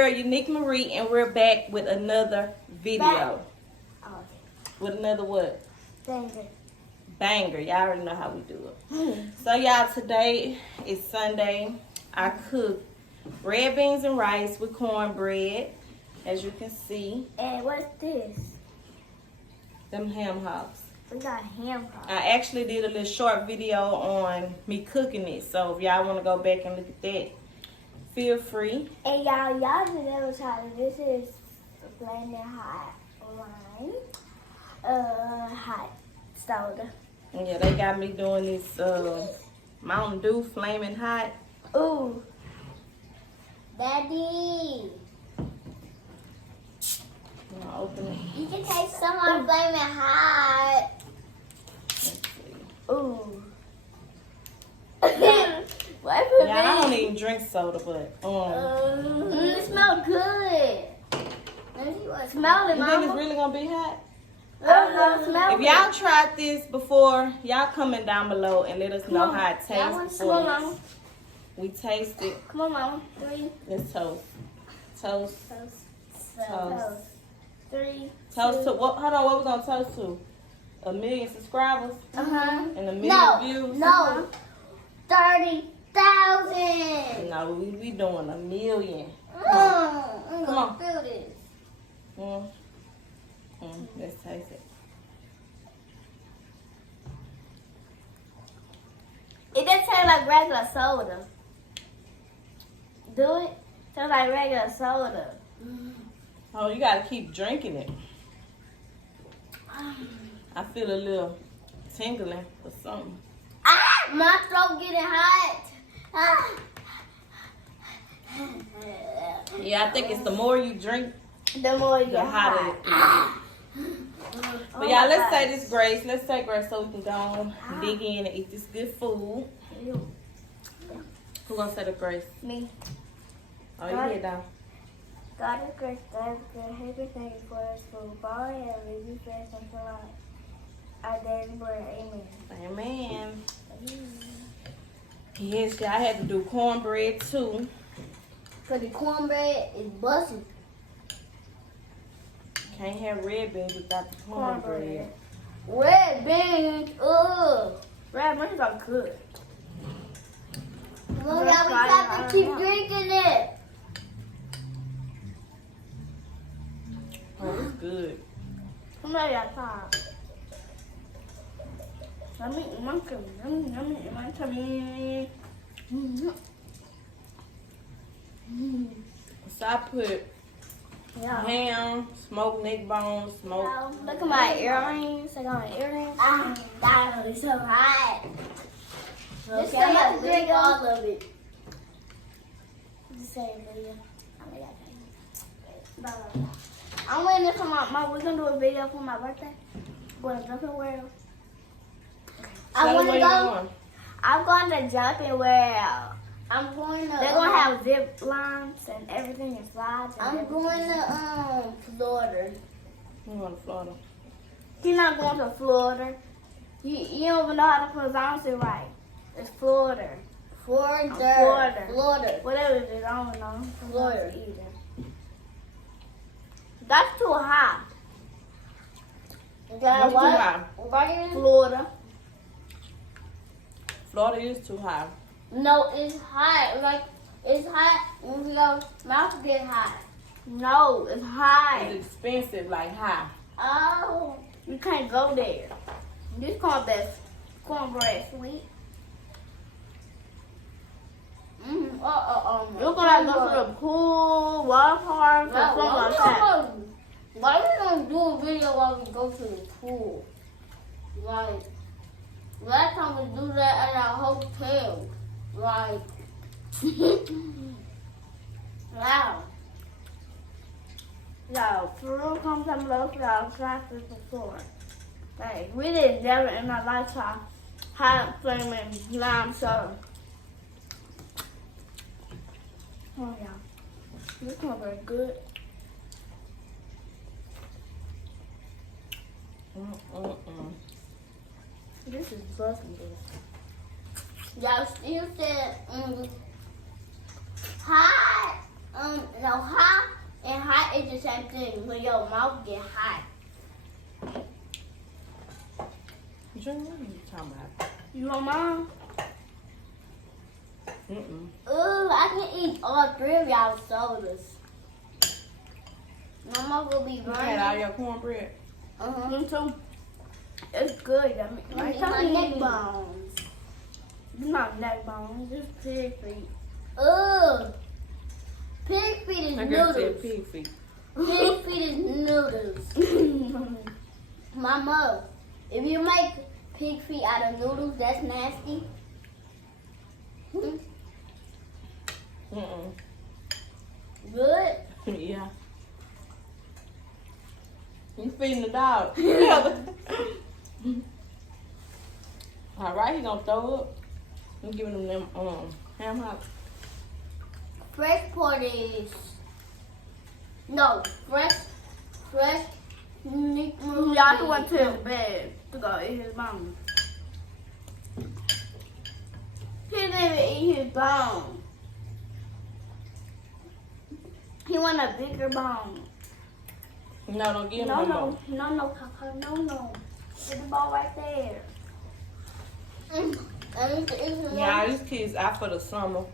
girl, Unique Marie, and we're back with another video. With another what? Banger. Y'all already know how we do it. So, y'all, today is Sunday. I cooked red beans and rice with cornbread, as you can see. And what's this? Them ham hocks. We got ham hocks. I actually did a little short video on me cooking it. So, if y'all want to go back and look at that, feel free. And y'all should never try it. This is flaming hot wine. Hot soda. Yeah, they got me doing this Mountain Dew Flaming Hot. Ooh. Daddy. I'm gonna open it. You can taste some of flaming hot. Let's see. Ooh. Yeah, I don't even drink soda, but it smells good. Let me see what smell it, you think it's Mama. really gonna be hot? Smell If y'all tried this before, y'all comment down below and let us know how it Y'all want tastes some more, before Mama? we taste it. Come on, Mama. 3. Let's toast. Toast. Toast. 3. Toast to what? Hold on, what we gonna toast to? 1 million subscribers Uh-huh. and 1 million views. No. 30,000. No, we doing 1 million. I'm Come on. gonna feel this. Let's taste it. It doesn't taste like regular soda. Do it? Tastes like regular soda. Oh, you gotta keep drinking it. I feel a little tingling or something. Ah! My throat getting hot. Ah. Yeah, I think it's the more you drink, The more you the get hotter hot. it is. But yeah, let's say this grace. Let's say grace so we can go on, dig in and eat this good food. Who gonna say the grace? Me. Oh, you head down. God is great, God is good. Happy thank you for us food. Bar and leave you fast and fill out our daily bread. Amen. Amen. Yes, yeah, I had to do cornbread too. Cause the cornbread is busting. Can't have red beans without the cornbread. Red beans, ugh. Red beans are good. Well, y'all, we have to keep drinking it. Oh, it's good. Come on, y'all, try. Let me eat my tummy. Let me eat my tummy. So I put ham, smoked neck bones, smoked. Look at my earrings. I got my earrings. God, it's so hot. Just say I'm about to drink all of it. Just say a video. I'm waiting for my we're gonna do a video for my birthday. Going to Jumping World. I want to go. I'm going to Jumping World. I'm going to. They're gonna have zip lines and everything and slides. And I'm going to Florida. You going to Florida? He's not going to Florida. You don't even know how to pronounce it right. It's Florida. Florida. Whatever it is, I don't know. Florida either. That's too high. That's too high. Florida. Florida is too high. No, it's hot. Like, it's hot when your mouth get hot. No, it's high. It's expensive, like high. Oh, you can't go there. This cornbread sweet. You're gonna go to the pool, water park, or something like that. Why we don't do a video while we go to the pool? Like, last time we do that at our hotel. Like, wow. Yo, for real, come some love for our classes before. Like, we did never in my lifetime have flaming lime soda. Oh, yeah. This one very good. This is busting good. Y'all still said hot. No, hot. hot, it's the same thing. When your mouth get hot. What are you talking about? You want mine? Mm-mm. Ooh, I can eat all 3 of y'all sodas. My mom will be You running. had all your cornbread? Me too. It's good. My neck bones. It's not neck bones. It's pig feet. Ugh. Pig feet is I girl said noodles. pig feet. Pig feet is noodles. Mama, if you make pig feet out of noodles, that's nasty. Mm-mm. Good. Yeah. You feeding the dog. All right, he gonna throw up. I'm giving them ham hocks. Fresh portage. No, fresh. Y'all went to his bed to go eat his bone. He didn't even eat his bone. He want a bigger bone. No, don't give him No, no. Papa, no. Put the ball right there. Yeah, these kids out for the summer.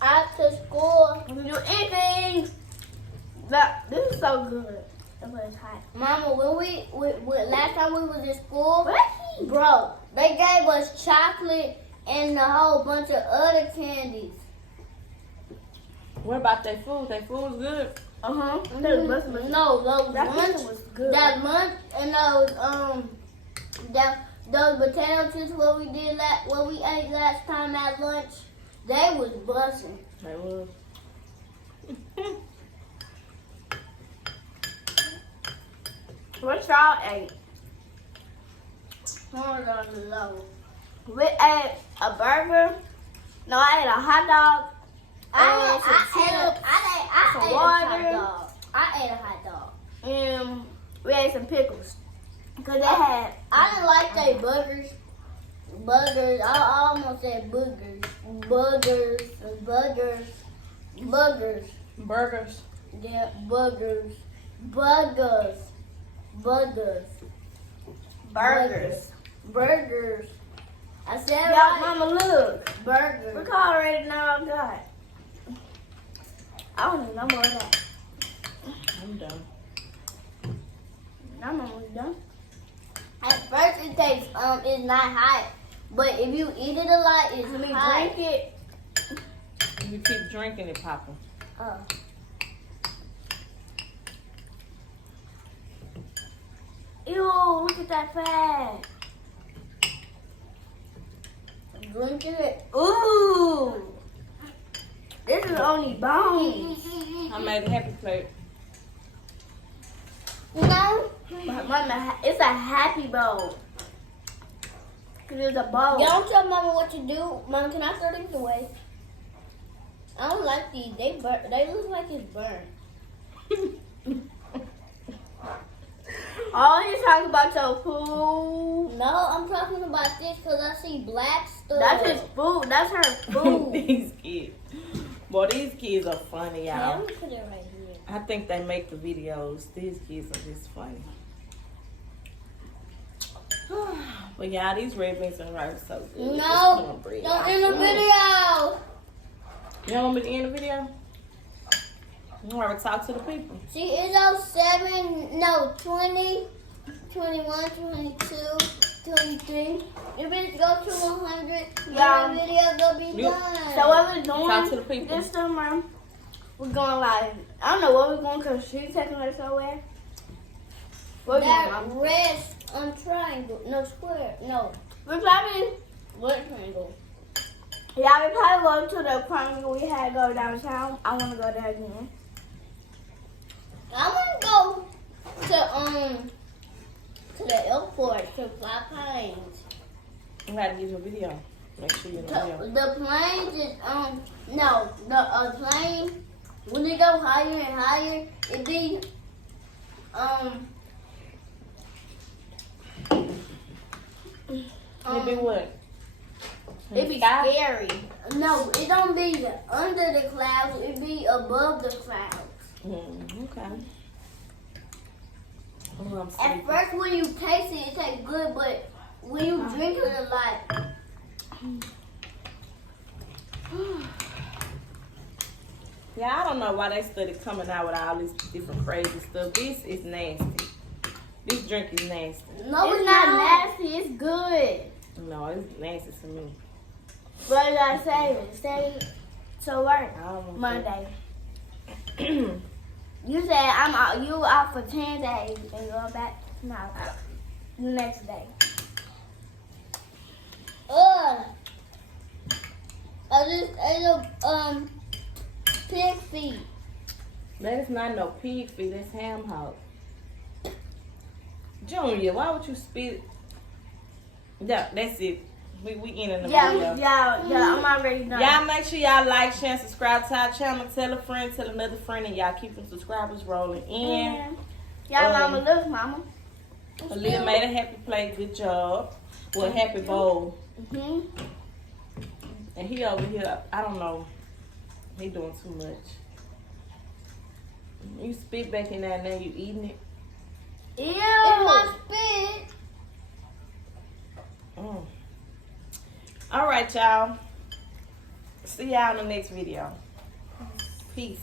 After school, we do anything. This is so good. It's hot. Mama, when last time we was in school, bro, they gave us chocolate and a whole bunch of other candies. What about their food? Their food's good. No, those lunch was good. That lunch and those potato chips what we ate last time at lunch, they was busting. They was. What y'all ate? Hold on low. We ate a burger. No, I ate a hot dog. I ate a hot dog. And we ate some pickles. Cause they had. I didn't like they burgers. I almost said boogers. Burgers. Yeah, burgers. I said right. Mama, look. Burgers. Look how already now I got. I don't need no more of that. I'm done. I'm almost done. At first it tastes it's not hot, but if you eat it a lot, it's hot. Drink it. You keep drinking it, Papa. Ew, look at that fat. Drinking it. Ooh. This is only bones. I made a happy plate. No. Mama, it's a happy bowl. Cause it's a bowl. You don't tell Mama what to do. Mama, can I throw these away? I don't like these. They look like it's burnt. Oh, you talking about your food? No, I'm talking about this because I see black stuff. That's his food. That's her food. These kids. Boy, these kids are funny, y'all. Yeah, let me put it right here. I think they make the videos. These kids are just funny. But y'all, these red beans and rice are so good. No, don't end the video. You don't want me to end the video? You want to talk to the people? See, it's 07, no, 20, 21, 22, 23. If it go to 100, the video gonna be done. So what we're doing Talk to the people. This summer, we're going like, I don't know what we're going because she's taking us somewhere. That red triangle, no square, no. We're probably, what triangle? Yeah, we probably go to the triangle we had go downtown. I want to go there again. I want to go to the airport to fly planes. You gotta get your video. Make sure you're in the video. The planes is no, the plane when they go higher and higher, it be It be what? It be scary. No, it don't be under the clouds. It be above the clouds. Okay. Oh, I'm At sleepy. first, when you taste it, it tastes good, but when you drink it a lot, Yeah, I don't know why they started coming out with all this different crazy stuff. This is nasty. This drink is nasty. no, it's not nasty. It's good. No, it's nasty to me. But you gotta save it. Save it to work I don't want Monday. You said I'm out. You out for 10 days and going back tomorrow. The next day. Ugh. I just ate a pig feet. That is not no pig feet. That's ham hock. Junior, why would you spit? Yeah, that's it. We ending the video. Yeah, I'm already done. Y'all make sure y'all like, share, and subscribe to our channel. Tell a friend, tell another friend, and y'all keep them subscribers rolling in. Y'all mama, look, mama. Aaliyah made a happy plate. Good job. Well, happy bowl. Mhm. And he over here, I don't know. He doing too much. You spit back in there and then you eating it. Ew. It's my spit. All right, y'all. See y'all in the next video. Peace.